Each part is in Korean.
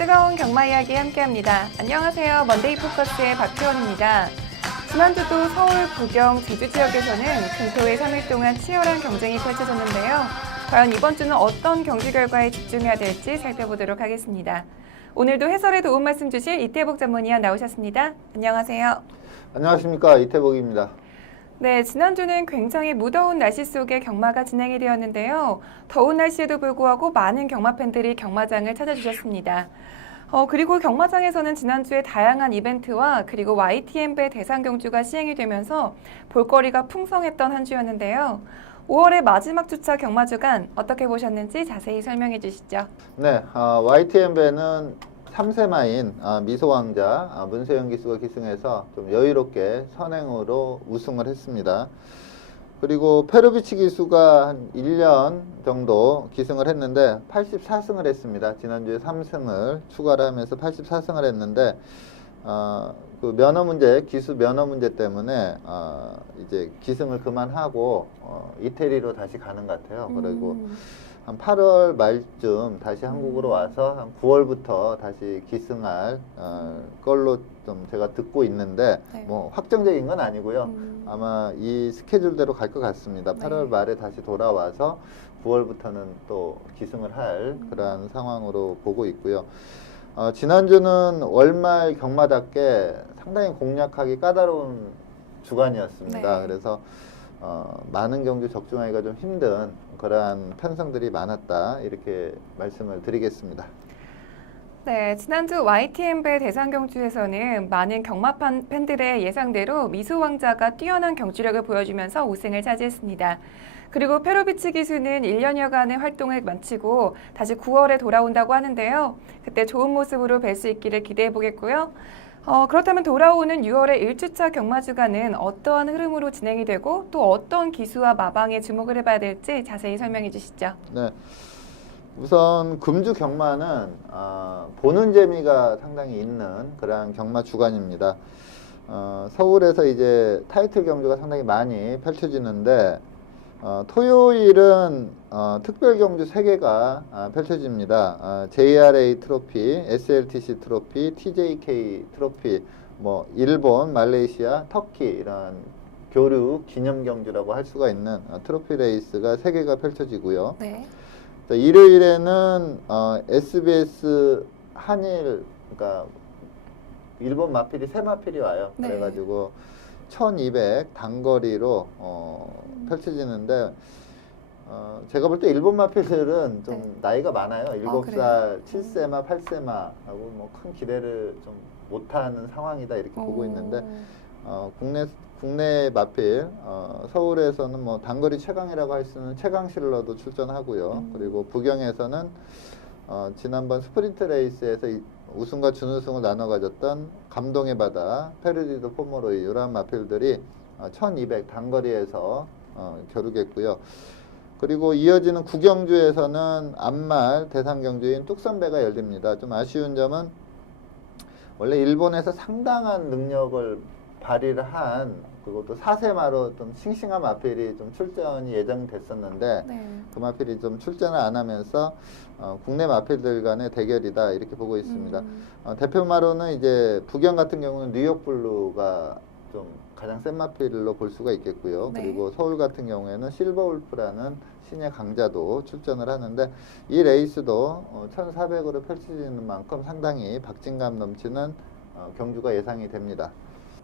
뜨거운 경마 이야기 함께합니다. 안녕하세요. 먼데이 포커스의 박혜원입니다. 지난주도 서울, 부경, 제주 지역에서는 금토일 3일 동안 치열한 경쟁이 펼쳐졌는데요. 과연 이번 주는 어떤 경주 결과에 집중해야 될지 살펴보도록 하겠습니다. 오늘도 해설에 도움 말씀 주실 이태복 전문위원 나오셨습니다. 안녕하세요. 안녕하십니까, 이태복입니다. 네, 지난주는 굉장히 무더운 날씨 속에 경마가 진행이 되었는데요. 더운 날씨에도 불구하고 많은 경마 팬들이 경마장을 찾아주셨습니다. 그리고 경마장에서는 지난주에 다양한 이벤트와 그리고 YTN배 대상 경주가 시행이 되면서 볼거리가 풍성했던 한 주였는데요. 5월의 마지막 주차 경마주간 어떻게 보셨는지 자세히 설명해 주시죠. 네, YTN배는 3세마인 미소왕자 문세영 기수가 기승해서 좀 여유롭게 선행으로 우승을 했습니다. 그리고 페르비치 기수가 한 1년 정도 기승을 했는데 84승을 했습니다. 지난주에 3승을 추가를 하면서 84승을 했는데 그 면허 문제, 기수 면허 문제 때문에 이제 기승을 그만하고 이태리로 다시 가는 것 같아요. 그리고 한 8월 말쯤 다시 한국으로 와서 한 9월부터 다시 기승할 걸로 좀 제가 듣고 있는데 네. 뭐 확정적인 건 아니고요. 아마 이 스케줄대로 갈 것 같습니다. 8월 말에 다시 돌아와서 9월부터는 또 기승을 할 그러한 상황으로 보고 있고요. 지난주는 월말 경마답게 상당히 공략하기 까다로운 주간이었습니다. 네. 그래서 많은 경주 적중하기가 좀 힘든 그러한 편성들이 많았다, 이렇게 말씀을 드리겠습니다. 네, 지난주 YTN배 대상 경주에서는 많은 경마 팬들의 예상대로 미소왕자가 뛰어난 경주력을 보여주면서 우승을 차지했습니다. 그리고 페로비치 기수는 1년여간의 활동을 마치고 다시 9월에 돌아온다고 하는데요. 그때 좋은 모습으로 뵐 수 있기를 기대해 보겠고요. 그렇다면 돌아오는 6월의 1주차 경마주간은 어떠한 흐름으로 진행이 되고 또 어떤 기수와 마방에 주목을 해봐야 될지 자세히 설명해 주시죠. 네, 우선 금주 경마는 보는 재미가 상당히 있는 그러한 경마 주간입니다. 서울에서 이제 타이틀 경주가 상당히 많이 펼쳐지는데 토요일은 특별 경주 3개가 펼쳐집니다. JRA 트로피, SLTC 트로피, TJK 트로피, 뭐 일본, 말레이시아, 터키 이런 교류 기념 경주라고 할 수가 있는 트로피 레이스가 3개가 펼쳐지고요. 네. 일요일에는 SBS 한일, 그러니까 일본 마필이 3마필이 와요. 네. 그래가지고 1200 단거리로 펼쳐지는데 제가 볼 때 일본 마필들은 좀 네. 나이가 많아요. 7살, 그래요? 7세마, 8세마 하고 뭐 큰 기대를 좀 못하는 상황이다, 이렇게 보고 있는데 국내 마필 서울에서는 뭐 단거리 최강이라고 할 수 있는 최강실러도 출전하고요. 그리고 부경에서는 지난번 스프린트 레이스에서 우승과 준우승을 나눠 가졌던 감동의 바다, 페르디도 포모로이 이러한 마필들이 1200 단거리에서 겨루겠고요. 그리고 이어지는 구경주에서는 앞말 대상 경주인 뚝선배가 열립니다. 좀 아쉬운 점은 원래 일본에서 상당한 능력을 발휘를 한, 그것도 4세마로 좀 싱싱한 마필이 좀 출전이 예정됐었는데 네. 그 마필이 좀 출전을 안 하면서 국내 마필들 간의 대결이다, 이렇게 보고 있습니다. 대표마로는 이제 부경 같은 경우는 뉴욕 블루가 좀 가장 센 마필로 볼 수가 있겠고요. 네. 그리고 서울 같은 경우에는 실버 울프라는 신예 강자도 출전을 하는데 이 레이스도 1400으로 펼쳐지는 만큼 상당히 박진감 넘치는 경주가 예상이 됩니다.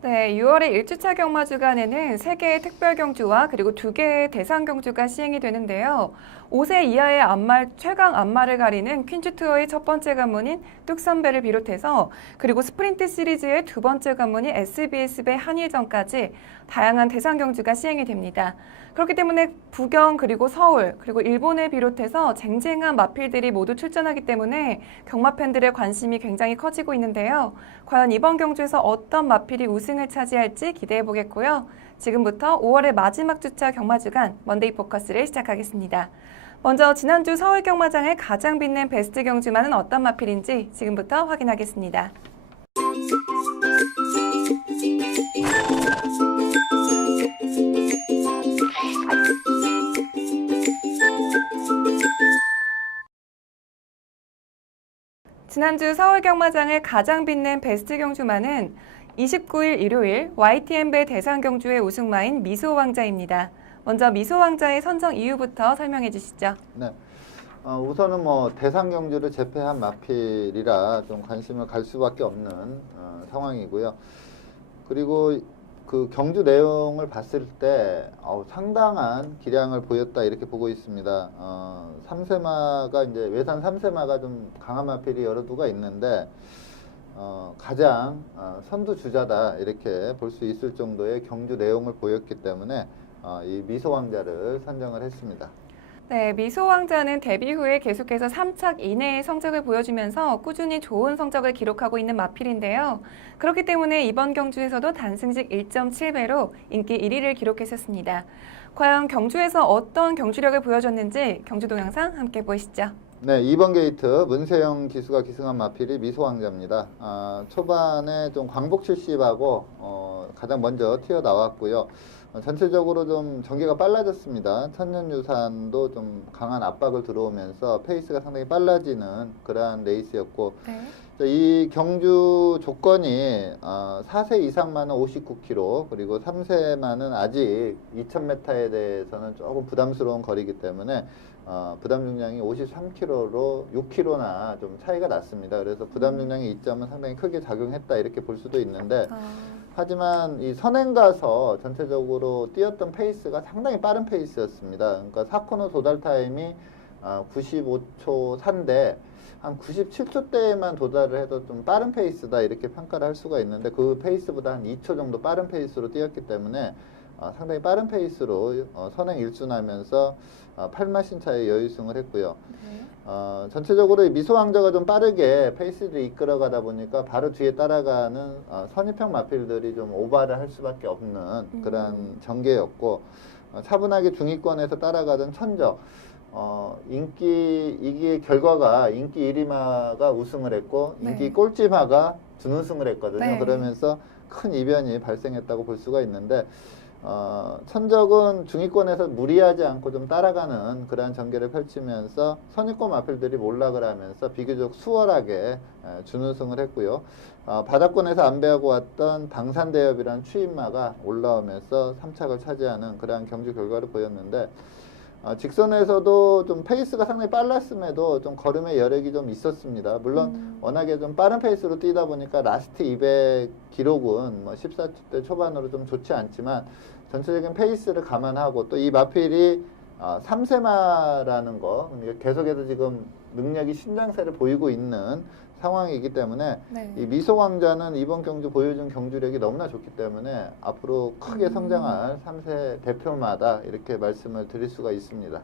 네, 6월의 1주차 경마 주간에는 3개의 특별 경주와 그리고 2개의 대상 경주가 시행이 되는데요. 5세 이하의 앞말, 최강 앞말을 가리는 퀸즈 투어의 첫 번째 관문인 뚝선배를 비롯해서 그리고 스프린트 시리즈의 두 번째 관문인 SBS배 한일전까지 다양한 대상 경주가 시행이 됩니다. 그렇기 때문에 부경 그리고 서울 그리고 일본을 비롯해서 쟁쟁한 마필들이 모두 출전하기 때문에 경마 팬들의 관심이 굉장히 커지고 있는데요. 과연 이번 경주에서 어떤 마필이 우승을 차지할지 기대해 보겠고요. 지금부터 5월의 마지막 주차 경마주간 먼데이 포커스를 시작하겠습니다. 먼저 지난주 서울 경마장의 가장 빛낸 베스트 경주만은 어떤 마필인지 지금부터 확인하겠습니다. 지난주 서울 경마장을 가장 빛낸 베스트 경주마는 29일 일요일 YTN배 대상 경주의 우승마인 미소왕자입니다. 먼저 미소왕자의 선정 이유부터 설명해 주시죠. 네. 우선은 뭐 대상 경주를 제패한 마필이라 좀 관심을 갈 수밖에 없는 상황이고요. 그리고 그 경주 내용을 봤을 때 상당한 기량을 보였다 이렇게 보고 있습니다. 3세마가 이제 외산 3세마가 좀 강한 마필이 여러 두가 있는데 가장 선두 주자다 이렇게 볼 수 있을 정도의 경주 내용을 보였기 때문에 이 미소왕자를 선정을 했습니다. 네, 미소왕자는 데뷔 후에 계속해서 3착 이내의 성적을 보여주면서 꾸준히 좋은 성적을 기록하고 있는 마필인데요. 그렇기 때문에 이번 경주에서도 단승직 1.7배로 인기 1위를 기록했었습니다. 과연 경주에서 어떤 경주력을 보여줬는지 경주 동영상 함께 보시죠. 네, 2번 게이트 문세영 기수가 기승한 마필이 미소왕자입니다. 초반에 좀 광복 70하고 가장 먼저 튀어나왔고요. 전체적으로 좀 전개가 빨라졌습니다. 천년유산도 좀 강한 압박을 들어오면서 페이스가 상당히 빨라지는 그러한 레이스였고 네. 이 경주 조건이 4세 이상만은 59km 그리고 3세만은 아직 2000m에 대해서는 조금 부담스러운 거리이기 때문에 부담 중량이 53km로 6km나 좀 차이가 났습니다. 그래서 부담 중량의 이점은 상당히 크게 작용했다 이렇게 볼 수도 있는데 하지만 이 선행 가서 전체적으로 뛰었던 페이스가 상당히 빠른 페이스였습니다. 그러니까 4코너 도달 타임이 95초 3대 한 97초대에만 도달을 해도 좀 빠른 페이스다 이렇게 평가를 할 수가 있는데 그 페이스보다 한 2초 정도 빠른 페이스로 뛰었기 때문에 상당히 빠른 페이스로 선행 1순하면서 8마신차의 여유승을 했고요. 네. 전체적으로 미소왕자가 좀 빠르게 페이스를 이끌어가다 보니까 바로 뒤에 따라가는 선입형 마필들이 좀 오버를 할 수밖에 없는 그런 전개였고 차분하게 중위권에서 따라가던 천적 이게 결과가 인기 1위마가 우승을 했고 네. 인기 꼴찌마가 준우승을 했거든요. 네. 그러면서 큰 이변이 발생했다고 볼 수가 있는데 천적은 중위권에서 무리하지 않고 좀 따라가는 그러한 전개를 펼치면서 선입권 마필들이 몰락을 하면서 비교적 수월하게 준우승을 했고요. 바닥권에서 안배하고 왔던 당산대엽이라는 추임마가 올라오면서 3착을 차지하는 그러한 경주 결과를 보였는데 직선에서도 좀 페이스가 상당히 빨랐음에도 좀 걸음의 여력이 좀 있었습니다. 물론 워낙에 좀 빠른 페이스로 뛰다 보니까 라스트 200 기록은 뭐 14대 초반으로 좀 좋지 않지만 전체적인 페이스를 감안하고 또 이 마필이 3세마라는 거 계속해서 지금 능력이 신장세를 보이고 있는 상황이기 때문에 네. 이 미소왕자는 이번 경주 보여준 경주력이 너무나 좋기 때문에 앞으로 크게 성장할 3세 대표마다 이렇게 말씀을 드릴 수가 있습니다.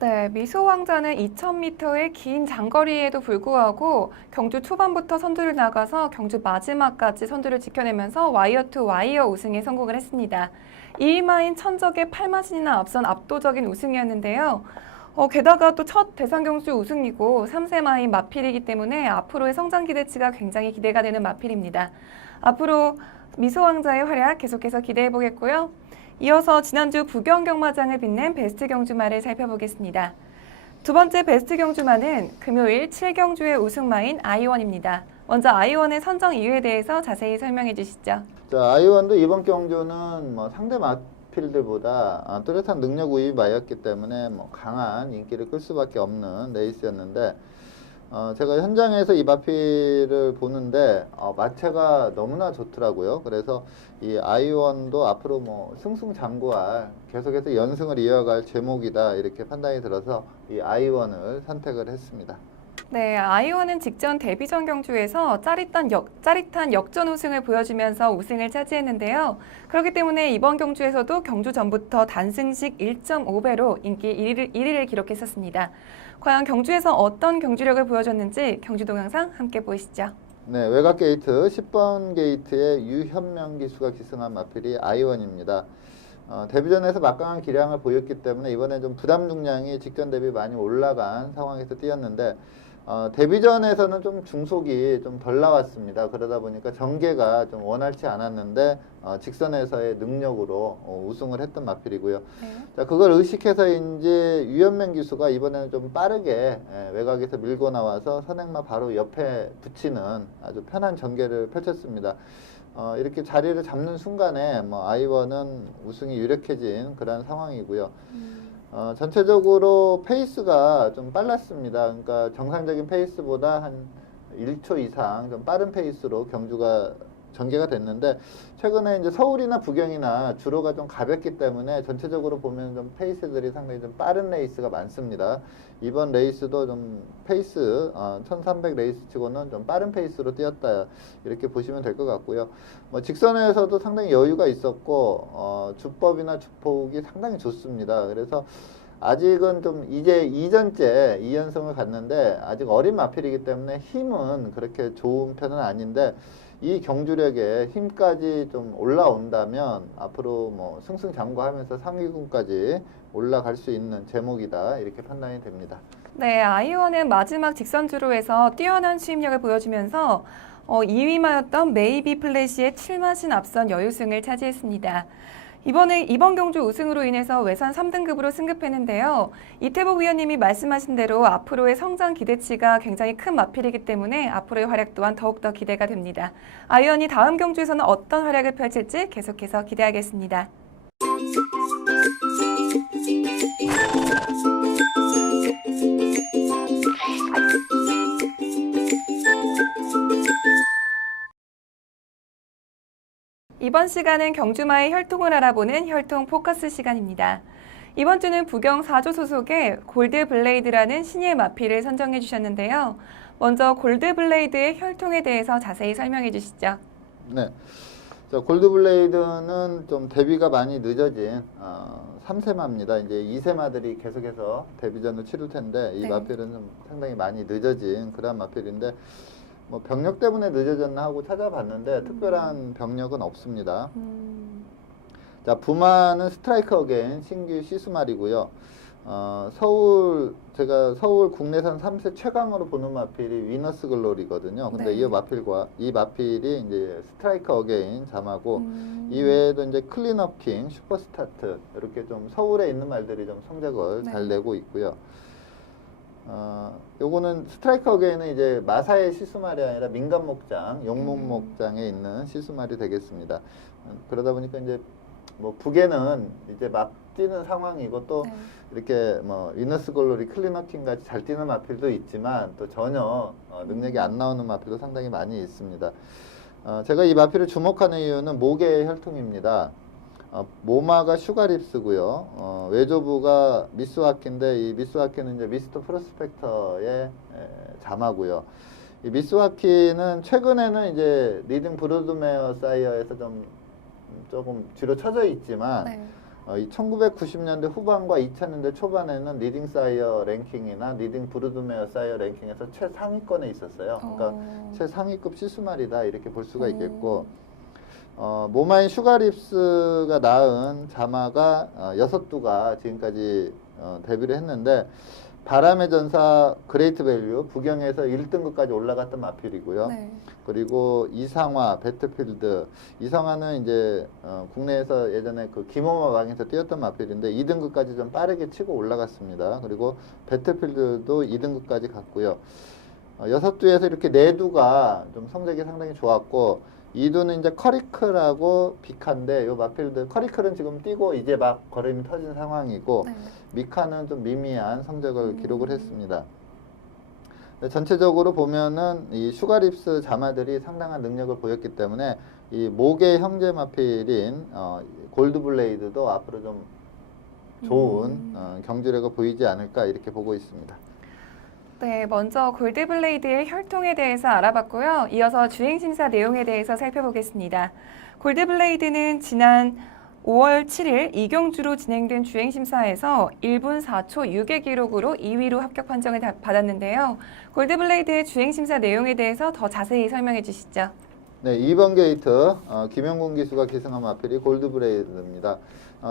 네, 미소왕자는 2000m의 긴 장거리에도 불구하고 경주 초반부터 선두를 나가서 경주 마지막까지 선두를 지켜내면서 와이어 투 와이어 우승에 성공을 했습니다. 2위마인 천적의 8마신이나 앞선 압도적인 우승이었는데요. 게다가 또 첫 대상경주 우승이고 3세마인 마필이기 때문에 앞으로의 성장 기대치가 굉장히 기대가 되는 마필입니다. 앞으로 미소왕자의 활약 계속해서 기대해 보겠고요. 이어서 지난주 부경경마장을 빛낸 베스트 경주마를 살펴보겠습니다. 두 번째 베스트 경주마는 금요일 7경주의 우승마인 아이원입니다. 먼저 아이원의 선정 이유에 대해서 자세히 설명해 주시죠. 자, 아이원도 이번 경주는 뭐 상대 마필들보다 뚜렷한 능력 우위마였기 때문에 뭐 강한 인기를 끌 수밖에 없는 레이스였는데 제가 현장에서 이 마필을 보는데 마체가 너무나 좋더라고요. 그래서 이 아이원도 앞으로 뭐 승승장구할 계속해서 연승을 이어갈 제목이다 이렇게 판단이 들어서 이 아이원을 선택을 했습니다. 네, 아이원은 직전 데뷔전 경주에서 짜릿한 역전 우승을 보여주면서 우승을 차지했는데요. 그렇기 때문에 이번 경주에서도 경주 전부터 단승식 1.5배로 인기 1위를 기록했었습니다. 과연 경주에서 어떤 경주력을 보여줬는지 경주 동영상 함께 보시죠. 네, 외곽 게이트 10번 게이트의 유현명 기수가 기승한 마필이 아이원입니다. 데뷔전에서 막강한 기량을 보였기 때문에 이번에 좀 부담 중량이 직전 대비 많이 올라간 상황에서 뛰었는데 데뷔전에서는 좀 중속이 좀 덜 나왔습니다. 그러다 보니까 전개가 좀 원활치 않았는데 직선에서의 능력으로 우승을 했던 마필이고요. 네. 자, 그걸 의식해서인지 유현명 기수가 이번에는 좀 빠르게 외곽에서 밀고 나와서 선행마 바로 옆에 붙이는 아주 편한 전개를 펼쳤습니다. 이렇게 자리를 잡는 순간에 아이원은 우승이 유력해진 그런 상황이고요. 전체적으로 페이스가 좀 빨랐습니다. 그러니까 정상적인 페이스보다 한 1초 이상 좀 빠른 페이스로 경주가 전개가 됐는데 최근에 이제 서울이나 부경이나 주로가 좀 가볍기 때문에 전체적으로 보면 좀 페이스들이 상당히 좀 빠른 레이스가 많습니다. 이번 레이스도 좀 페이스 1300 레이스 치고는 좀 빠른 페이스로 뛰었다 이렇게 보시면 될 것 같고요. 직선에서도 상당히 여유가 있었고 주법이나 주폭이 상당히 좋습니다. 그래서 아직은 좀 이제 2전째 2연승을 갔는데 아직 어린 마필이기 때문에 힘은 그렇게 좋은 편은 아닌데 이 경주력에 힘까지 좀 올라온다면 앞으로 승승장구하면서 상위군까지 올라갈 수 있는 제목이다 이렇게 판단이 됩니다. 네, 아이원은 마지막 직선주로에서 뛰어난 추임력을 보여주면서 2위마였던 메이비 플래시의 7마신 앞선 여유승을 차지했습니다. 이번 경주 우승으로 인해서 외산 3등급으로 승급했는데요. 이태복 위원님이 말씀하신 대로 앞으로의 성장 기대치가 굉장히 큰 마필이기 때문에 앞으로의 활약 또한 더욱더 기대가 됩니다. 아이언이 다음 경주에서는 어떤 활약을 펼칠지 계속해서 기대하겠습니다. 이번 시간은 경주마의 혈통을 알아보는 혈통 포커스 시간입니다. 이번 주는 부경 4조 소속의 골드블레이드라는 신예 마필을 선정해 주셨는데요. 먼저 골드블레이드의 혈통에 대해서 자세히 설명해 주시죠. 네, 자, 골드블레이드는 좀 데뷔가 많이 늦어진 3세마입니다. 이제 2세마들이 계속해서 데뷔전을 치를 텐데 이 네. 마필은 좀 상당히 많이 늦어진 그런 마필인데 병력 때문에 늦어졌나 하고 찾아봤는데 특별한 병력은 없습니다. 자, 부마는 스트라이크 어게인 신규 시스말이고요. 제가 서울 국내산 3세 최강으로 보는 마필이 위너스 글로리거든요. 근데 네. 이 마필이 이제 스트라이크 어게인 자마고 이 외에도 이제 클린업 킹, 슈퍼스타트 이렇게 좀 서울에 있는 말들이 좀 성적을 네. 잘 내고 있고요. 요거는 스트라이크 어게인은 이제 마사의 시스말이 아니라 민간 목장, 용문 목장에 있는 시스말이 되겠습니다. 그러다 보니까 이제 북에는 이제 막 뛰는 상황이고 또 네. 이렇게 위너스 글로리, 클리너킹 같이 잘 뛰는 마필도 있지만 또 전혀 능력이 안 나오는 마필도 상당히 많이 있습니다. 제가 이 마필을 주목하는 이유는 목의 혈통입니다. 모마가 슈가립스고요. 외조부가 미스와키인데 이 미스와키는 이제 미스터 프로스펙터의 자마고요. 이 미스와키는 최근에는 이제 리딩 브로드메어 사이어에서 조금 뒤로 쳐져 있지만 네. 이 1990년대 후반과 2000년대 초반에는 리딩 사이어 랭킹이나 리딩 브루드메어 사이어 랭킹에서 최상위권에 있었어요. 그러니까 최상위급 시스말이다 이렇게 볼 수가 있겠고 모마인 슈가립스가 낳은 자마가 6두가 지금까지 데뷔를 했는데 바람의 전사 그레이트 밸류 부경에서 1등급까지 올라갔던 마필이고요. 네. 그리고 이상화, 배트필드. 이상화는 이제 국내에서 예전에 그 김호마 왕에서 뛰었던 마필인데 2등급까지 좀 빠르게 치고 올라갔습니다. 그리고 배트필드도 2등급까지 갔고요. 6두에서 이렇게 4두가 좀 성적이 상당히 좋았고 2두는 이제 커리클하고 비카인데 요 마필드 커리클은 지금 뛰고 이제 막 걸음이 터진 상황이고 네. 미카는 좀 미미한 성적을 기록을 했습니다. 전체적으로 보면은 이 슈가립스 자마들이 상당한 능력을 보였기 때문에 이 목의 형제 마필인 골드블레이드도 앞으로 좀 좋은 경주력을 보이지 않을까 이렇게 보고 있습니다. 네, 먼저 골드블레이드의 혈통에 대해서 알아봤고요. 이어서 주행심사 내용에 대해서 살펴보겠습니다. 골드블레이드는 지난 5월 7일 이경주로 진행된 주행심사에서 1분 4초 6의 기록으로 2위로 합격 판정을 받았는데요. 골드블레이드의 주행심사 내용에 대해서 더 자세히 설명해 주시죠. 네, 2번 게이트 김영군 기수가 기승한 마필이 골드블레이드입니다.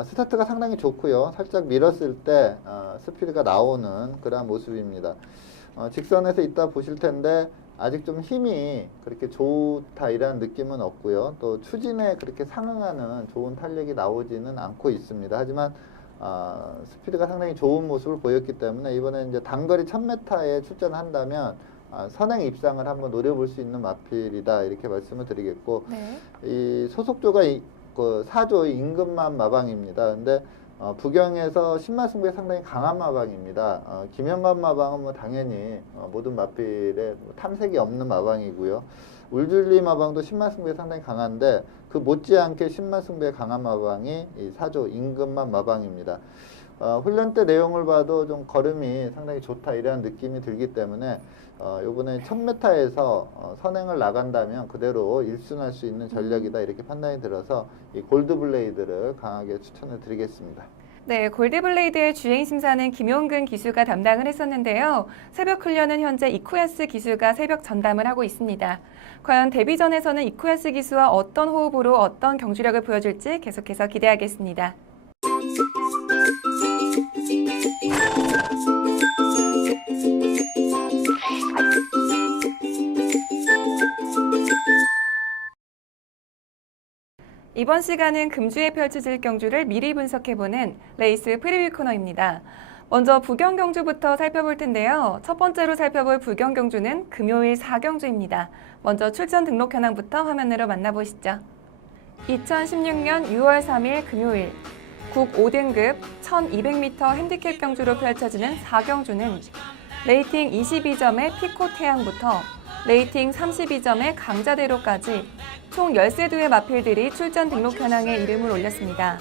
스타트가 상당히 좋고요. 살짝 밀었을 때 스피드가 나오는 그런 모습입니다. 직선에서 이따 보실 텐데 아직 좀 힘이 그렇게 좋다 이런 느낌은 없고요. 또 추진에 그렇게 상응하는 좋은 탄력이 나오지는 않고 있습니다. 하지만 스피드가 상당히 좋은 모습을 보였기 때문에 이번에 이제 단거리 1000m에 출전한다면 선행 입상을 한번 노려볼 수 있는 마필이다 이렇게 말씀을 드리겠고, 네. 이 소속조가 그 4조 임금만 마방입니다. 근데 부경에서 10만 승부에 상당히 강한 마방입니다. 김영관 마방은 뭐 당연히 모든 마필에 탐색이 없는 마방이고요. 울줄리 마방도 10만 승부에 상당히 강한데 그 못지않게 10만 승부에 강한 마방이 이 4조 임금만 마방입니다. 훈련 때 내용을 봐도 좀 걸음이 상당히 좋다 이런 느낌이 들기 때문에 요번에 1000m에서 선행을 나간다면 그대로 일순할 수 있는 전력이다 이렇게 판단이 들어서 이 골드블레이드를 강하게 추천을 드리겠습니다. 네, 골드블레이드의 주행 심사는 김용근 기수가 담당을 했었는데요. 새벽 훈련은 현재 이쿠야스 기수가 새벽 전담을 하고 있습니다. 과연 데뷔전에서는 이쿠야스 기수와 어떤 호흡으로 어떤 경주력을 보여줄지 계속해서 기대하겠습니다. 이번 시간은 금주에 펼쳐질 경주를 미리 분석해보는 레이스 프리뷰 코너입니다. 먼저 부경 경주부터 살펴볼 텐데요. 첫 번째로 살펴볼 부경 경주는 금요일 4경주입니다. 먼저 출전 등록 현황부터 화면으로 만나보시죠. 2016년 6월 3일 금요일 국 5등급 1200m 핸디캡 경주로 펼쳐지는 4경주는 레이팅 22점의 피코 태양부터 레이팅 32점의 강자대로까지 총 13두의 마필들이 출전 등록 현황에 이름을 올렸습니다.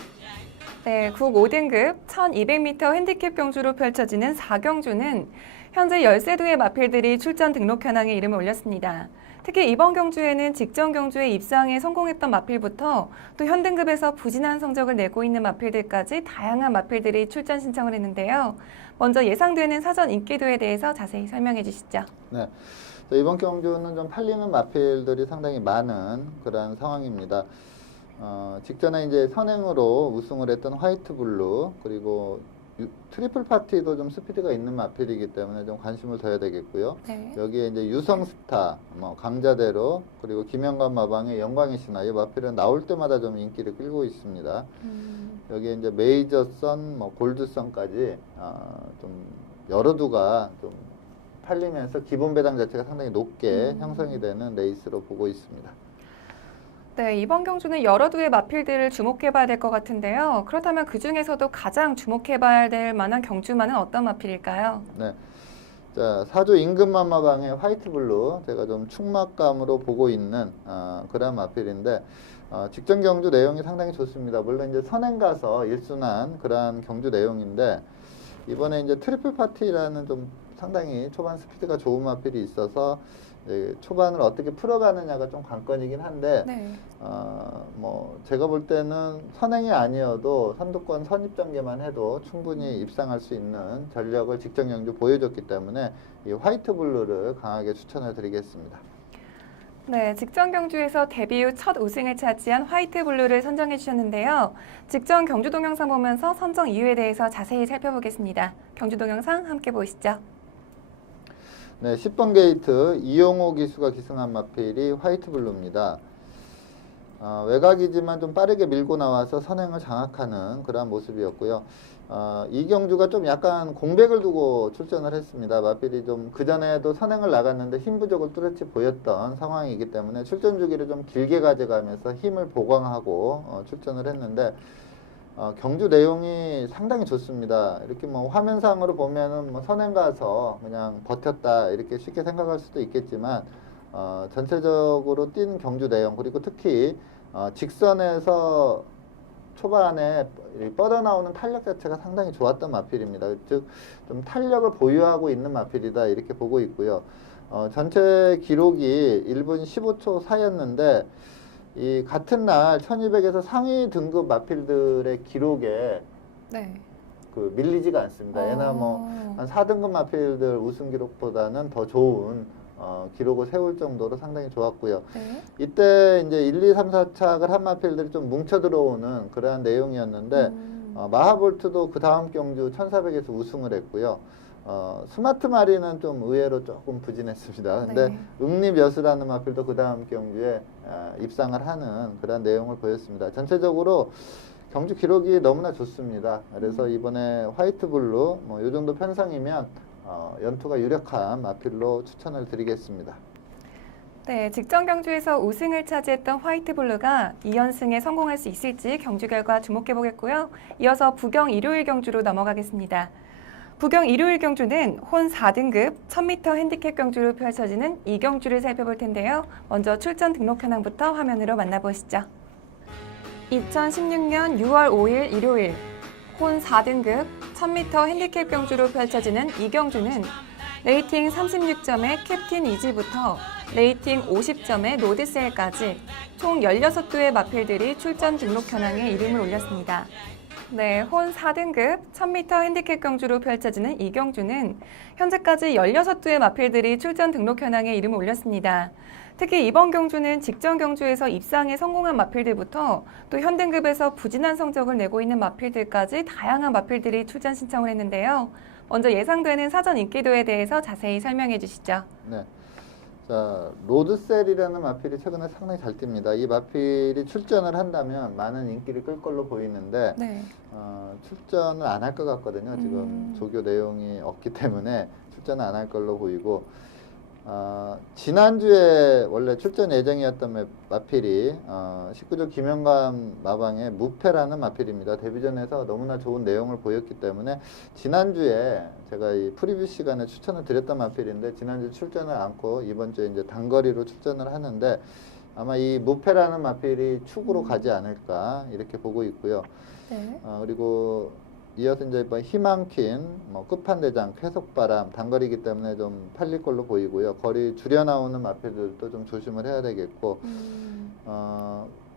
네, 국 5등급 1200m 핸디캡 경주로 펼쳐지는 4경주는 현재 13두의 마필들이 출전 등록 현황에 이름을 올렸습니다. 특히 이번 경주에는 직전 경주에 입상에 성공했던 마필부터 또 현등급에서 부진한 성적을 내고 있는 마필들까지 다양한 마필들이 출전 신청을 했는데요. 먼저 예상되는 사전 인기도에 대해서 자세히 설명해 주시죠. 네. 이번 경주는 좀 팔리는 마필들이 상당히 많은 그런 상황입니다. 직전에 이제 선행으로 우승을 했던 화이트블루 그리고 트리플 파티도 좀 스피드가 있는 마필이기 때문에 좀 관심을 둬야 되겠고요. 네. 여기에 이제 유성스타, 강자대로 그리고 김영관 마방의 영광의 신화 이 마필은 나올 때마다 좀 인기를 끌고 있습니다. 여기에 이제 메이저선, 골드선까지 좀 여러 두가 좀 팔리면서 기본 배당 자체가 상당히 높게 형성이 되는 레이스로 보고 있습니다. 네, 이번 경주는 여러 두의 마필들을 주목해봐야 될 것 같은데요. 그렇다면 그 중에서도 가장 주목해봐야 될 만한 경주만은 어떤 마필일까요? 네. 자, 4조 임금만 마방의 화이트블루 제가 좀 충막감으로 보고 있는 그런 마필인데 직전 경주 내용이 상당히 좋습니다. 물론 이제 선행 가서 일순한 그러한 경주 내용인데 이번에 이제 트리플 파티라는 좀 상당히 초반 스피드가 좋은 마필이 있어서 초반을 어떻게 풀어가느냐가 좀 관건이긴 한데 네. 제가 볼 때는 선행이 아니어도 선두권 선입전개만 해도 충분히 입상할 수 있는 전력을 직전 경주 보여줬기 때문에 이 화이트블루를 강하게 추천을 드리겠습니다. 네, 직전 경주에서 데뷔 후 첫 우승을 차지한 화이트블루를 선정해 주셨는데요. 직전 경주 동영상 보면서 선정 이유에 대해서 자세히 살펴보겠습니다. 경주 동영상 함께 보시죠. 네, 10번 게이트 이용호 기수가 기승한 마필이 화이트블루입니다. 외곽이지만 좀 빠르게 밀고 나와서 선행을 장악하는 그런 모습이었고요. 이 경주가 좀 약간 공백을 두고 출전을 했습니다. 마필이 좀 그전에도 선행을 나갔는데 힘 부족을 뚜렷이 보였던 상황이기 때문에 출전 주기를 좀 길게 가져가면서 힘을 보강하고 출전을 했는데 경주 내용이 상당히 좋습니다. 이렇게 화면상으로 보면은 선행 가서 그냥 버텼다 이렇게 쉽게 생각할 수도 있겠지만 전체적으로 뛴 경주 내용 그리고 특히 직선에서 초반에 뻗어나오는 탄력 자체가 상당히 좋았던 마필입니다. 즉 좀 탄력을 보유하고 있는 마필이다 이렇게 보고 있고요. 전체 기록이 1분 15초 사이였는데 이 같은 날 1200에서 상위 등급 마필들의 기록에 네. 밀리지가 않습니다. 얘나 한 4등급 마필들 우승 기록보다는 더 좋은 기록을 세울 정도로 상당히 좋았고요. 네. 이때 이제 1, 2, 3, 4착을 한 마필들이 좀 뭉쳐 들어오는 그러한 내용이었는데 마하볼트도 그 다음 경주 1400에서 우승을 했고요. 스마트 마리는 좀 의외로 조금 부진했습니다. 근데 네. 응립여수라는 마필도 그 다음 경주에 입상을 하는 그런 내용을 보였습니다. 전체적으로 경주 기록이 너무나 좋습니다. 그래서 이번에 화이트블루 뭐 이 정도 편성이면 연투가 유력한 마필로 추천을 드리겠습니다. 네, 직전 경주에서 우승을 차지했던 화이트블루가 2연승에 성공할 수 있을지 경주 결과 주목해 보겠고요. 이어서 부경 일요일 경주로 넘어가겠습니다. 부경 일요일 경주는 혼 4등급 1000m 핸디캡 경주로 펼쳐지는 이 경주를 살펴볼 텐데요. 먼저 출전 등록 현황부터 화면으로 만나보시죠. 2016년 6월 5일 일요일 혼 4등급 1000m 핸디캡 경주로 펼쳐지는 이 경주는 레이팅 36점의 캡틴 이지부터 레이팅 50점의 로드셀까지 총 16두의 마필들이 출전 등록 현황에 이름을 올렸습니다. 네, 혼 4등급 1000m 핸디캡 경주로 펼쳐지는 이 경주는 현재까지 16두의 마필들이 출전 등록 현황에 이름을 올렸습니다. 특히 이번 경주는 직전 경주에서 입상에 성공한 마필들부터 또 현등급에서 부진한 성적을 내고 있는 마필들까지 다양한 마필들이 출전 신청을 했는데요. 먼저 예상되는 사전 인기도에 대해서 자세히 설명해 주시죠. 네. 자, 로드셀이라는 마필이 최근에 상당히 잘 뜁니다. 이 마필이 출전을 한다면 많은 인기를 끌 걸로 보이는데 네. 출전을 안 할 것 같거든요. 지금 조교 내용이 없기 때문에 출전을 안 할 걸로 보이고 지난주에 원래 출전 예정이었던 마필이 19조 김영감 마방의 무패라는 마필입니다. 데뷔전에서 너무나 좋은 내용을 보였기 때문에 지난주에 제가 이 프리뷰 시간에 추천을 드렸던 마필인데 지난주 출전을 않고 이번 주에 이제 단거리로 출전을 하는데 아마 이 무패라는 마필이 축으로 가지 않을까 이렇게 보고 있고요. 네. 그리고 이어서 이제 뭐 희망킨, 뭐 끝판대장, 쾌속바람, 단거리이기 때문에 좀 팔릴 걸로 보이고요. 거리 줄여 나오는 마필들도 좀 조심을 해야 되겠고,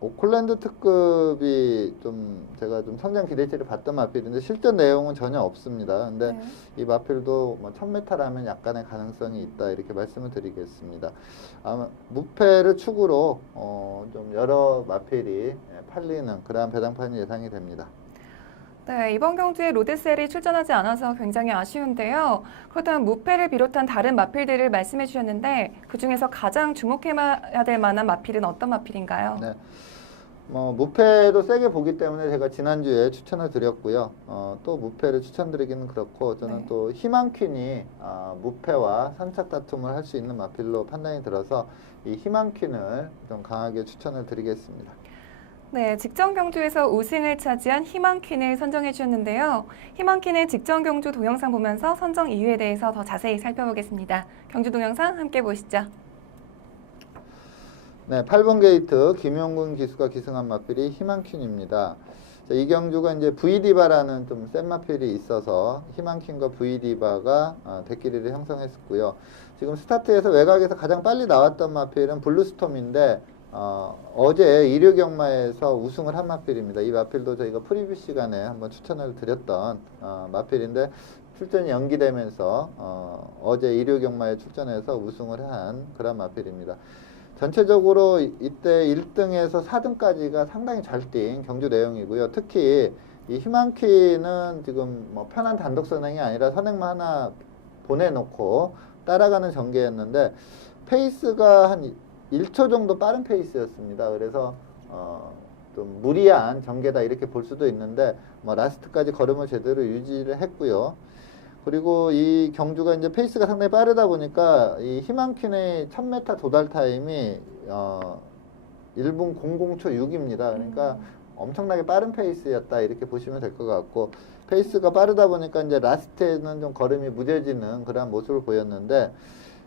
오클랜드 특급이 좀 제가 좀 성장 기대치를 봤던 마필인데 실전 내용은 전혀 없습니다. 근데 네. 이 마필도 뭐 1000m라면 약간의 가능성이 있다 이렇게 말씀을 드리겠습니다. 아마 무패를 축으로 좀 여러 마필이 팔리는 그러한 배당판이 예상이 됩니다. 네, 이번 경주에 로드셀이 출전하지 않아서 굉장히 아쉬운데요. 그렇다면 무패를 비롯한 다른 마필들을 말씀해 주셨는데 그중에서 가장 주목해야 될 만한 마필은 어떤 마필인가요? 네. 뭐 무패도 세게 보기 때문에 제가 지난주에 추천을 드렸고요. 또 무패를 추천드리기는 그렇고 저는 네. 또 희망퀸이 무패와 선착 다툼을 할 수 있는 마필로 판단이 들어서 이 희망퀸을 좀 강하게 추천을 드리겠습니다. 네, 직전 경주에서 우승을 차지한 희망퀸을 선정해 주셨는데요. 희망퀸의 직전 경주 동영상 보면서 선정 이유에 대해서 더 자세히 살펴보겠습니다. 경주 동영상 함께 보시죠. 네, 8번 게이트 김용근 기수가 기승한 마필이 희망퀸입니다. 자, 이 경주가 이제 VD바라는 좀 센 마필이 있어서 희망퀸과 VD바가 대끼리를 형성했었고요. 지금 스타트에서 외곽에서 가장 빨리 나왔던 마필은 블루스톰인데 어제 일요경마에서 우승을 한 마필입니다. 이 마필도 저희가 프리뷰 시간에 한번 추천을 드렸던 마필인데 출전이 연기되면서 어제 일요경마에 출전해서 우승을 한 그런 마필입니다. 전체적으로 이때 1등에서 4등까지가 상당히 잘 뛴 경주 내용이고요. 특히 이 희망키는 지금 뭐 편한 단독 선행이 아니라 선행만 하나 보내놓고 따라가는 전개였는데 페이스가 한 1초 정도 빠른 페이스였습니다. 그래서 좀 무리한 전개다 이렇게 볼 수도 있는데 뭐 라스트까지 걸음을 제대로 유지를 했고요. 그리고 이 경주가 이제 페이스가 상당히 빠르다 보니까 이 희망퀸의 1000m 도달 타임이 1분 00초 6입니다. 그러니까 엄청나게 빠른 페이스였다 이렇게 보시면 될 것 같고 페이스가 빠르다 보니까 이제 라스트에는 좀 걸음이 무뎌지는 그런 모습을 보였는데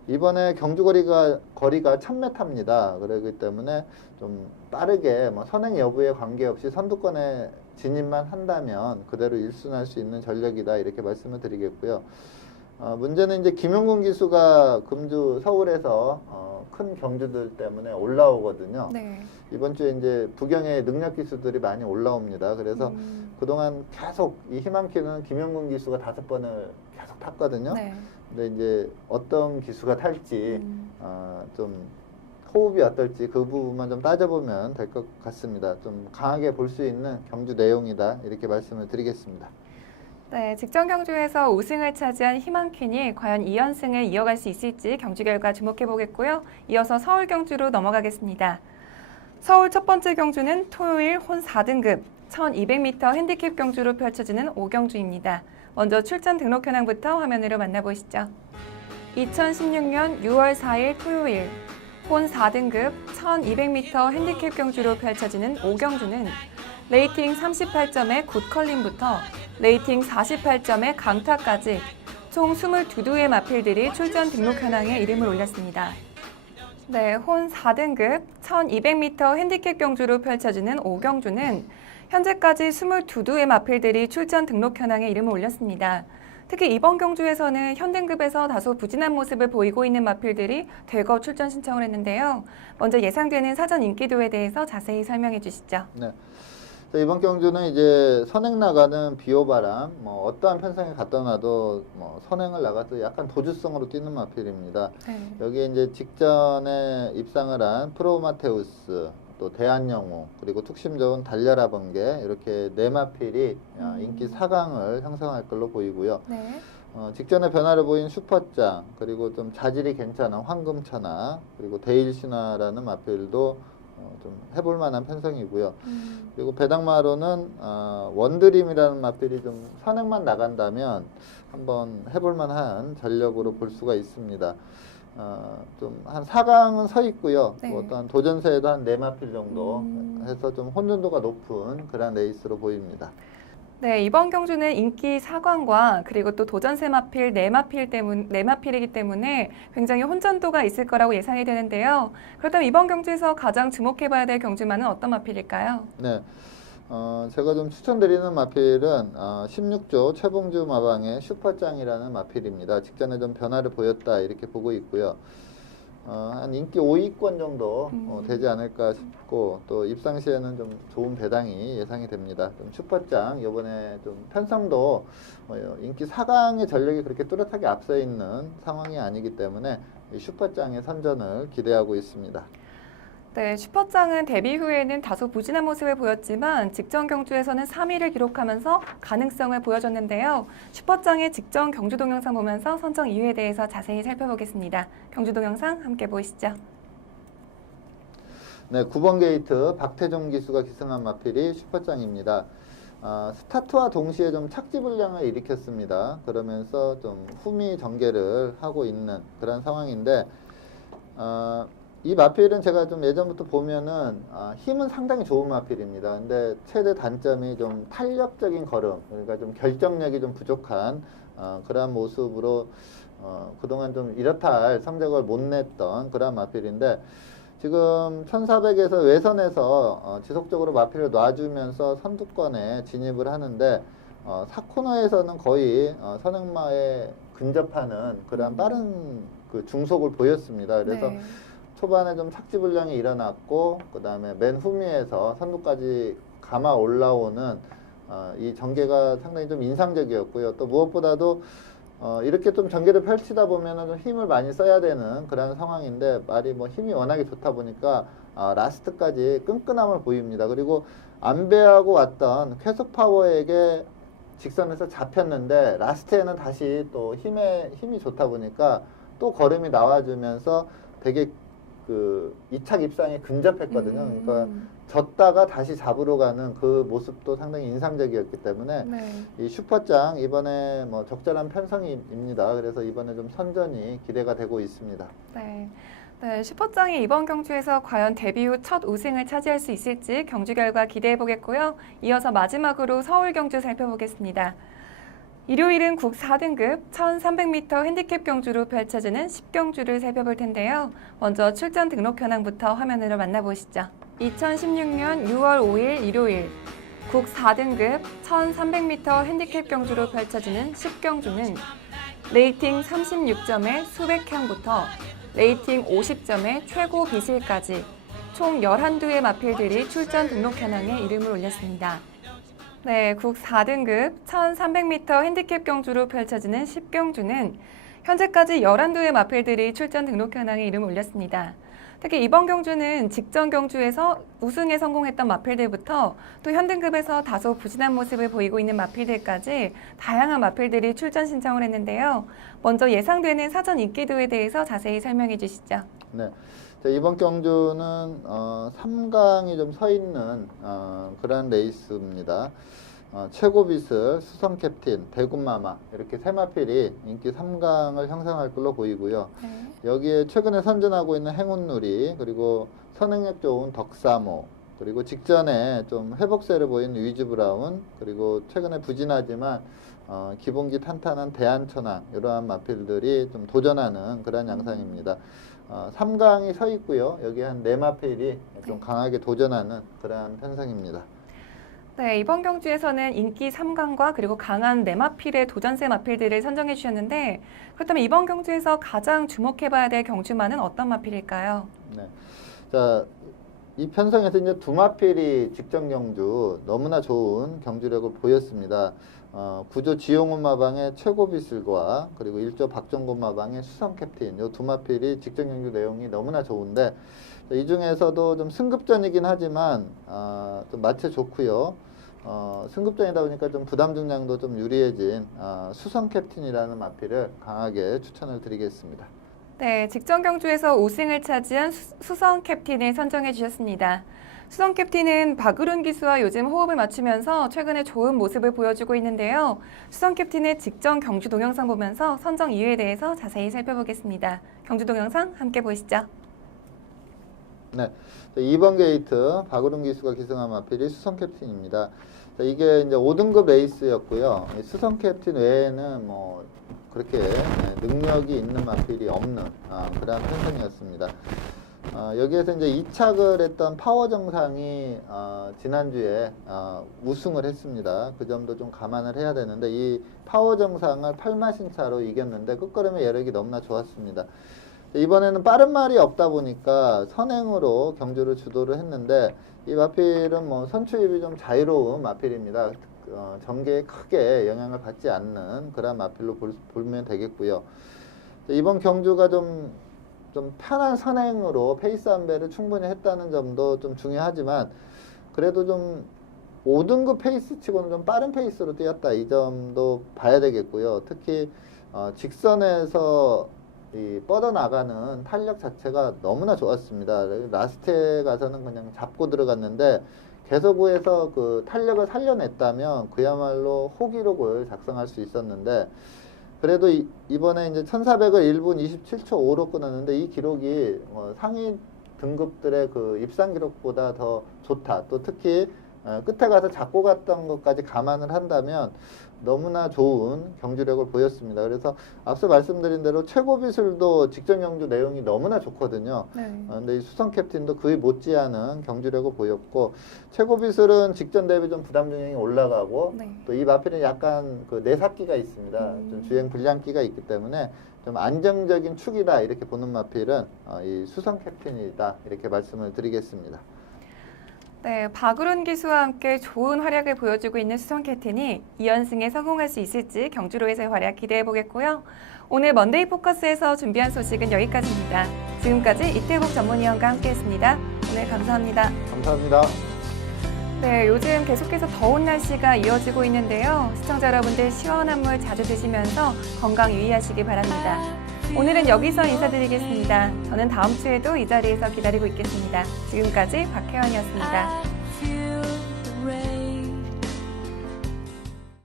이번에 경주 거리가 1000m입니다. 그렇기 때문에 좀 빠르게 뭐 선행 여부에 관계없이 선두권에 진입만 한다면 그대로 1순할 수 있는 전력이다 이렇게 말씀을 드리겠고요. 문제는 이제 김용근 기수가 금주 서울에서 큰 경주들 때문에 올라오거든요. 네. 이번 주에 이제 부경의 능력 기수들이 많이 올라옵니다. 그래서 그동안 계속 이 희망키는 김용근 기수가 5번을 계속 탔거든요. 네. 근데 이제 어떤 기수가 탈지 좀 호흡이 어떨지 그 부분만 좀 따져보면 될 것 같습니다. 좀 강하게 볼 수 있는 경주 내용이다 이렇게 말씀을 드리겠습니다. 네, 직전 경주에서 우승을 차지한 희망퀸이 과연 2연승을 이어갈 수 있을지 경주 결과 주목해 보겠고요. 이어서 서울 경주로 넘어가겠습니다. 서울 첫 번째 경주는 토요일 혼 4등급 1200m 핸디캡 경주로 펼쳐지는 5경주입니다. 먼저 출전 등록 현황부터 화면으로 만나보시죠. 2016년 6월 4일 토요일 혼 4등급 1200m 핸디캡 경주로 펼쳐지는 5경주는 레이팅 38점의 굿컬림부터 레이팅 48점의 강타까지 총 22두의 마필들이 출전 등록 현황에 이름을 올렸습니다. 네, 혼 4등급 1200m 핸디캡 경주로 펼쳐지는 5경주는 현재까지 22두의 마필들이 출전 등록 현황에 이름을 올렸습니다. 특히 이번 경주에서는 현등급에서 다소 부진한 모습을 보이고 있는 마필들이 대거 출전 신청을 했는데요. 먼저 예상되는 사전 인기도에 대해서 자세히 설명해 주시죠. 네. 자, 이번 경주는 이제 선행 나가는 비호바람, 어떠한 편성에 갖다 놔도 선행을 나가서 약간 도주성으로 뛰는 마필입니다. 네. 여기에 이제 직전에 입상을 한 프로마테우스, 또 대한영웅, 그리고 툭심 좋은 달려라 번개 이렇게 네 마필이 인기 4강을 형성할 걸로 보이고요. 네. 직전에 변화를 보인 슈퍼짱, 그리고 좀 자질이 괜찮은 황금천하, 그리고 데일신화라는 마필도 좀 해볼 만한 편성이고요. 그리고 배당마로는 원드림이라는 마필이 좀 선행만 나간다면 한번 해볼 만한 전력으로 볼 수가 있습니다. 좀 한 4강은 서 있고요. 네. 또 어떤 도전세에도 한 4마필 정도 해서 좀 혼돈도가 높은 그런 레이스로 보입니다. 네, 이번 경주는 인기 4강과 그리고 또 도전세 마필 4마필이기 때문에 굉장히 혼전도가 있을 거라고 예상이 되는데요. 그렇다면 이번 경주에서 가장 주목해봐야 될 경주만은 어떤 마필일까요? 네. 제가 좀 추천드리는 마필은 16조 최봉주 마방의 슈퍼짱이라는 마필입니다. 직전에 좀 변화를 보였다 이렇게 보고 있고요. 한 인기 5위권 정도 되지 않을까 싶고 또 입상 시에는 좀 좋은 배당이 예상이 됩니다. 좀 슈퍼짱 이번에 좀 편성도 인기 4강의 전력이 그렇게 뚜렷하게 앞서 있는 상황이 아니기 때문에 이 슈퍼짱의 선전을 기대하고 있습니다. 네, 슈퍼짱은 데뷔 후에는 다소 부진한 모습을 보였지만 직전 경주에서는 3위를 기록하면서 가능성을 보여줬는데요. 슈퍼짱의 직전 경주 동영상 보면서 선정 이유에 대해서 자세히 살펴보겠습니다. 경주 동영상 함께 보시죠. 네, 9번 게이트 박태종 기수가 기승한 마필이 슈퍼짱입니다. 스타트와 동시에 좀 착지 불량을 일으켰습니다. 그러면서 좀 후미 전개를 하고 있는 그런 상황인데 이 마필은 제가 좀 예전부터 보면은 힘은 상당히 좋은 마필입니다. 근데 최대 단점이 좀 탄력적인 걸음, 그러니까 좀 결정력이 좀 부족한 그러한 모습으로 그동안 좀 이렇다 할 성적을 못 냈던 그러한 마필인데 지금 1400에서 외선에서 지속적으로 마필을 놔주면서 선두권에 진입을 하는데 4코너에서는 거의 선행마에 근접하는 그러한 빠른 그 중속을 보였습니다. 그래서 네. 초반에 좀 착지 불량이 일어났고 그 다음에 맨 후미에서 선두까지 감아 올라오는 이 전개가 상당히 좀 인상적이었고요. 또 무엇보다도 이렇게 좀 전개를 펼치다 보면은 좀 힘을 많이 써야 되는 그런 상황인데 말이 힘이 워낙에 좋다 보니까 라스트까지 끈끈함을 보입니다. 그리고 안배하고 왔던 쾌속 파워에게 직선에서 잡혔는데 라스트에는 다시 또 힘이 좋다 보니까 또 걸음이 나와주면서 되게 그 이착 입상에 근접했거든요. 그러니까 졌다가 다시 잡으러 가는 그 모습도 상당히 인상적이었기 때문에 네. 이 슈퍼짱 이번에 적절한 편성입니다. 그래서 이번에 좀 선전이 기대가 되고 있습니다. 네. 네, 슈퍼짱이 이번 경주에서 과연 데뷔 후 첫 우승을 차지할 수 있을지 경주 결과 기대해 보겠고요. 이어서 마지막으로 서울 경주 살펴보겠습니다. 일요일은 국 4등급 1300m 핸디캡 경주로 펼쳐지는 10경주를 살펴볼 텐데요. 먼저 출전 등록 현황부터 화면으로 만나보시죠. 2016년 6월 5일 일요일 국 4등급 1300m 핸디캡 경주로 펼쳐지는 10경주는 레이팅 36점의 수백향부터 레이팅 50점의 최고 비실까지 총 11두의 마필들이 출전 등록 현황에 이름을 올렸습니다. 네, 국 4등급 1300m 핸디캡 경주로 펼쳐지는 10경주는 현재까지 11두의 마필들이 출전 등록 현황에 이름을 올렸습니다. 특히 이번 경주는 직전 경주에서 우승에 성공했던 마필들부터 또 현등급에서 다소 부진한 모습을 보이고 있는 마필들까지 다양한 마필들이 출전 신청을 했는데요. 먼저 예상되는 사전 인기도에 대해서 자세히 설명해 주시죠. 네. 자, 이번 경주는 3강이 좀 서 있는 그런 레이스입니다. 최고비슬, 수성 캡틴, 대군마마 이렇게 세 마필이 인기 3강을 형성할 걸로 보이고요. 네. 여기에 최근에 선전하고 있는 행운누리, 그리고 선행력 좋은 덕사모, 그리고 직전에 좀 회복세를 보인 위즈브라운, 그리고 최근에 부진하지만 기본기 탄탄한 대한천왕, 이러한 마필들이 좀 도전하는 그런 양상입니다. 3강이 서 있고요. 여기 한 4마필이 좀 강하게 도전하는 그러한 편성입니다. 네, 이번 경주에서는 인기 3강과 그리고 강한 네마필의 도전세 마필들을 선정해 주셨는데 그렇다면 이번 경주에서 가장 주목해봐야 될 경주마는 어떤 마필일까요? 네. 자, 이 편성에서 이제 2마필이 직전 경주 너무나 좋은 경주력을 보였습니다. 9조 지용훈 마방의 최고비슬과 그리고 1조 박정곤 마방의 수성 캡틴, 이 2마필이 직전 경주 내용이 너무나 좋은데 이 중에서도 좀 승급전이긴 하지만 좀 마체 좋고요. 승급전이다 보니까 좀 부담 중량도 좀 유리해진 수성 캡틴이라는 마필을 강하게 추천을 드리겠습니다. 네, 직전 경주에서 우승을 차지한 수성 캡틴을 선정해 주셨습니다. 수성 캡틴은 박으룬 기수와 요즘 호흡을 맞추면서 최근에 좋은 모습을 보여주고 있는데요. 수성 캡틴의 직전 경주 동영상 보면서 선정 이유에 대해서 자세히 살펴보겠습니다. 경주 동영상 함께 보시죠. 네, 2번 게이트 박으룬 기수가 기승한 마필이 수성 캡틴입니다. 자, 이게 이제 5등급 레이스였고요. 이 수성 캡틴 외에는 뭐 그렇게 능력이 있는 마필이 없는 그런 편성이었습니다. 여기에서 이제 이착을 했던 파워 정상이 지난주에 우승을 했습니다. 그 점도 좀 감안을 해야 되는데 이 파워 정상을 8마신차로 이겼는데 끝걸음의 여력이 너무나 좋았습니다. 이번에는 빠른 말이 없다 보니까 선행으로 경주를 주도를 했는데 이 마필은 뭐 선출입이 좀 자유로운 마필입니다. 전개에 크게 영향을 받지 않는 그런 마필로 보면 되겠고요. 이번 경주가 좀 편한 선행으로 페이스 안배를 충분히 했다는 점도 좀 중요하지만 그래도 좀 5등급 페이스 치고는 좀 빠른 페이스로 뛰었다, 이 점도 봐야 되겠고요. 특히 직선에서 이 뻗어나가는 탄력 자체가 너무나 좋았습니다. 라스트에 가서는 그냥 잡고 들어갔는데 개서구에서 그 탄력을 살려냈다면 그야말로 호기록을 작성할 수 있었는데 그래도 이번에 이제 1400을 1분 27초 5로 끊었는데 이 기록이 상위 등급들의 그 입상 기록보다 더 좋다. 또 특히 끝에 가서 잡고 갔던 것까지 감안을 한다면 너무나 좋은 경주력을 보였습니다. 그래서 앞서 말씀드린 대로 최고비술도 직전 경주 내용이 너무나 좋거든요. 네. 근데 이 수성 캡틴도 그에 못지않은 경주력을 보였고 최고비술은 직전 대비 좀 부담 중량이 올라가고 네. 또 이 마필은 약간 그 내삭기가 있습니다. 좀 주행 불량기가 있기 때문에 좀 안정적인 축이다 이렇게 보는 마필은 이 수성 캡틴이다 이렇게 말씀을 드리겠습니다. 네, 박으룬 기수와 함께 좋은 활약을 보여주고 있는 수성 캡틴이 2연승에 성공할 수 있을지 경주로에서의 활약 기대해 보겠고요. 오늘 먼데이 포커스에서 준비한 소식은 여기까지입니다. 지금까지 이태복 전문위원과 함께했습니다. 오늘 감사합니다. 감사합니다. 네, 요즘 계속해서 더운 날씨가 이어지고 있는데요. 시청자 여러분들 시원한 물 자주 드시면서 건강 유의하시기 바랍니다. 오늘은 여기서 인사드리겠습니다. 저는 다음 주에도 이 자리에서 기다리고 있겠습니다. 지금까지 박혜원이었습니다.